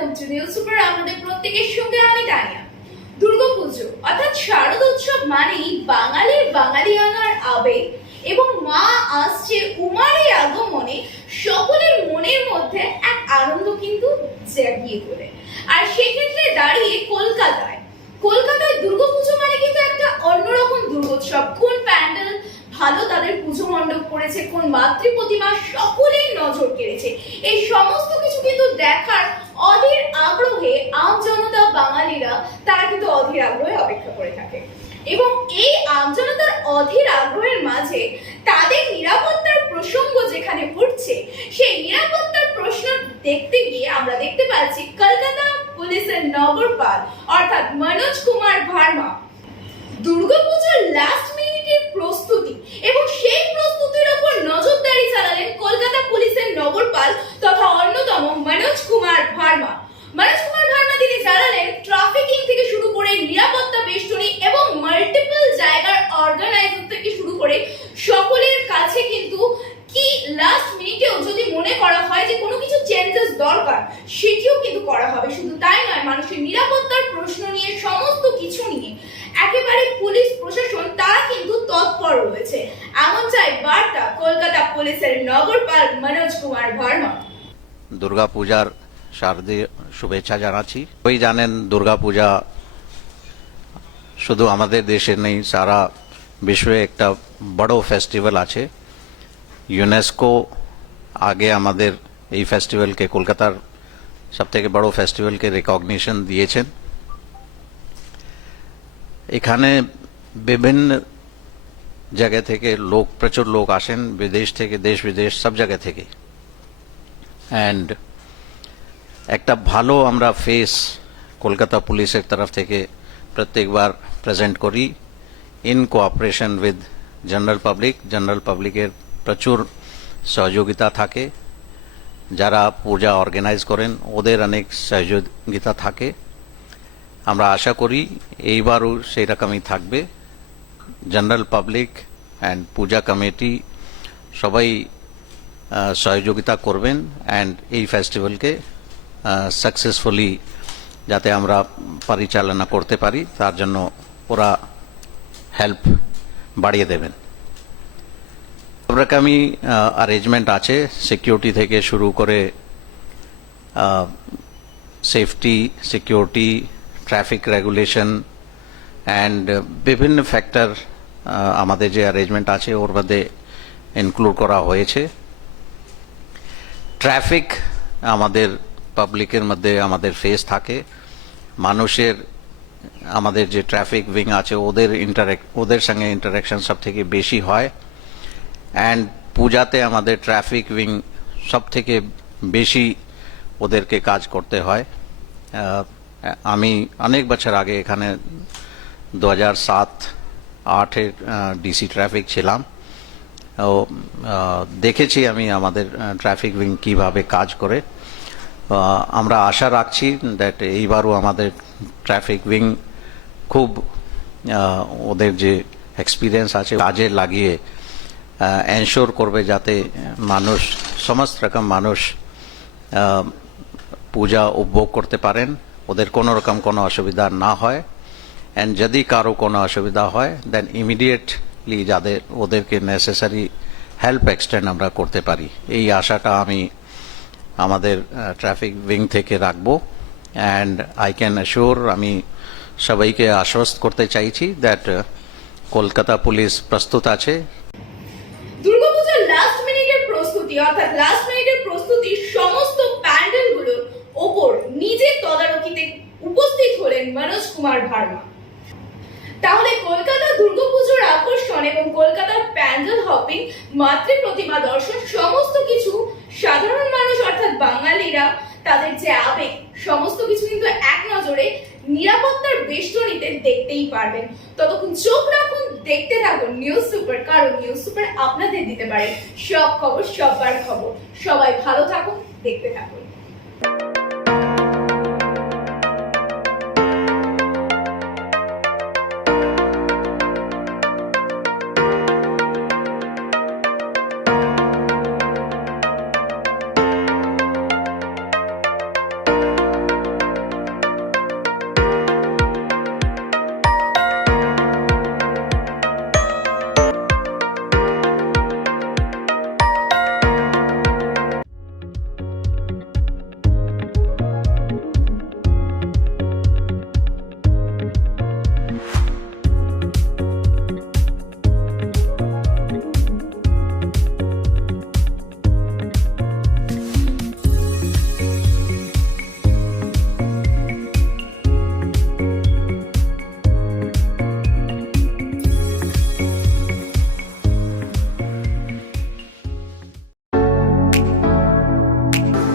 Welcome to news super আমাদের প্রত্যেকের সঙ্গে আমি তানিয়া। দুর্গাপুজো অর্থাৎ শারদ উৎসব মানেই বাঙালির বাঙালিয়ানার আবেগ এবং মা আসছে উমারের আগমনে সকলের মনের মধ্যে এক আনন্দ কিন্তু জাগিয়ে তোলে। আর সেক্ষেত্রে দাঁড়িয়ে কলকাতায়। কলকাতায় দুর্গাপুজো মানে কিন্তু একটা অন্যরকম দুর্গোৎসব। কোন প্যান্ডেল ভালো তাদের পুজো মণ্ডপ করেছে, কোন মাতৃ প্রতিমা সকলেই নজর কেড়েছে। এই সমস্ত কিছু কিন্তু দেখার অধীর আগ্রহে আম জনতা বাঙালিরা তারা কিন্তু অধীর আগ্রহে অপেক্ষা করে থাকে। এবং এই আমজনতার অধীর আগ্রহের মাঝে তাদের নিরাপত্তার প্রসঙ্গ যেখানে উঠছে সেই নিরাপত্তার প্রশ্ন দেখতে গিয়ে আমরা দেখতে পাচ্ছি কলকাতা পুলিশের নগরপাল অর্থাৎ মনোজ কুমার ভার্মা। দুর্গাপুজোর লাস্ট প্রস্তুতি। এবং সেই প্রস্তুতির ওপর নজরদারি চালালেন কলকাতা পুলিশের নগরপাল তথা অন্যতম মনোজ কুমার ভার্মা। মনোজ কুমার ভার্মা তিনি জানালেন ট্রাফিকিং থেকে শুরু করে নিরাপত্তা বেষ্টনী এবং মাল্টিপল জায়গার অর্গানাইজার থেকে শুরু করে সকলের কাছে কিন্তু কি লাস্ট মিনিটেও যদি মনে করা হয় যে কোনো কিছু চেঞ্জেস দরকার, সেটিও কিন্তু করা হবে। শুধু তাই নয়, মানুষের নিরাপত্তার প্রশ্ন নিয়ে সমস্ত কিছু নিয়ে একেবারে পুলিশ তৎপর রয়েছে। এমন চাই বার্তা কলকাতা পুলিশের নগরপাল মনোজ কুমার ভার্মা। দুর্গাপূজার শারদীয় শুভেচ্ছা জানাচ্ছি। ওই জানেন, দুর্গাপূজা শুধু আমাদের দেশে নেই, সারা বিশ্বে একটা বড় ফেস্টিভ্যাল আছে। ইউনেস্কো আগে আমাদের এই ফেস্টিভ্যালকে কলকাতার সবথেকে বড় ফেস্টিভ্যালকে রেকগনিশন দিয়েছেন। এখানে বিভিন্ন জায়গা থেকে লোক, প্রচুর লোক আসেন, বিদেশ থেকে, দেশ বিদেশ, সব জায়গা থেকে। অ্যান্ড একটা ভালো আমরা ফেস কলকাতা পুলিশের তরফ থেকে প্রত্যেকবার প্রেজেন্ট করি in cooperation with general public general পাবলিকের প্রচুর সহযোগিতা থাকে। যারা পূজা অর্গানাইজ করেন, ওদের অনেক সহযোগিতা থাকে। আমরা আশা করি এইবারও সেই রকমই থাকবে। General public and puja committee সবাই সহযোগিতা করবেন অ্যান্ড এই ফেস্টিভ্যালকে সাকসেসফুলি যাতে আমরা পরিচালনা করতে পারি, তার জন্য ওরা হেল্প বাড়িয়ে দেবেন। রকমই অ্যারেঞ্জমেন্ট আছে সিকিউরিটি থেকে শুরু করে safety security traffic regulation and বিভিন্ন ফ্যাক্টর আমাদের যে অ্যারেঞ্জমেন্ট আছে, ওর মধ্যে ইনক্লুড করা হয়েছে। ট্রাফিক আমাদের পাবলিকের মধ্যে আমাদের ফেস থাকে। মানুষের, আমাদের যে ট্রাফিক উইং আছে, ওদের ইন্টারেক্ট ওদের সঙ্গে ইন্টারাকশন সব থেকে বেশি হয়। অ্যান্ড পূজাতে আমাদের ট্রাফিক উইং সব থেকে বেশি ওদেরকে কাজ করতে হয়। আমি অনেক বছর আগে এখানে দু হাজার সাত আটের ডিসি ট্রাফিক ছিলাম। ও দেখেছি আমি আমাদের ট্রাফিক উইং কীভাবে কাজ করে। আমরা আশা রাখছি দ্যাট এইবারও আমাদের ট্রাফিক উইং খুব ওদের যে এক্সপিরিয়েন্স আছে, কাজে লাগিয়ে এনশোর করবে যাতে মানুষ, সমস্ত রকম মানুষ পূজা উপভোগ করতে পারেন। ওদের কোনো রকম কোনো অসুবিধা না হয়। অ্যান্ড যদি কারও কোনো অসুবিধা হয় দেন ইমিডিয়েটলি যাদের, ওদেরকে নেসেসারি হেল্প এক্সটেন্ড আমরা করতে পারি। এই আশাটা আমি আমাদের ট্রাফিক উইং থেকে রাখব। অ্যান্ড আই ক্যান অ্যাশিওর আমি সবাইকে আশ্বস্ত করতে চাইছি দ্যাট কলকাতা পুলিশ প্রস্তুত আছে। দুর্গাপুজোর লাস্ট মিনিটের প্রস্তুতি অর্থাৎ লাস্ট মিনিটের প্রস্তুতি সমস্ত প্যান্ডেলগুলোর ওপর নিজের তদারকিতে উপস্থিত হলেন মনোজ কুমার ভার্মা তাহলে কলকাতা দুর্গাপুজোর আকর্ষণ এবং কলকাতার প্যান্ডেল হপিং, মাতৃ প্রতিমা দর্শন, সমস্ত কিছু সাধারণ মানুষ, অর্থাৎ বাঙালিরা, তাদের যে আবেগ, সমস্ত কিছু কিন্তু এক নজরে নিরাপত্তার বেষ্টনীতে দেখতেই পারবেন। ততক্ষণ চোখ রাখুন, দেখতে থাকুন নিউজ সুপার কারণ নিউজ সুপার আপনাদের দিতে পারে সব খবর সবার খবর। সবাই ভালো থাকুন, দেখতে থাকুন।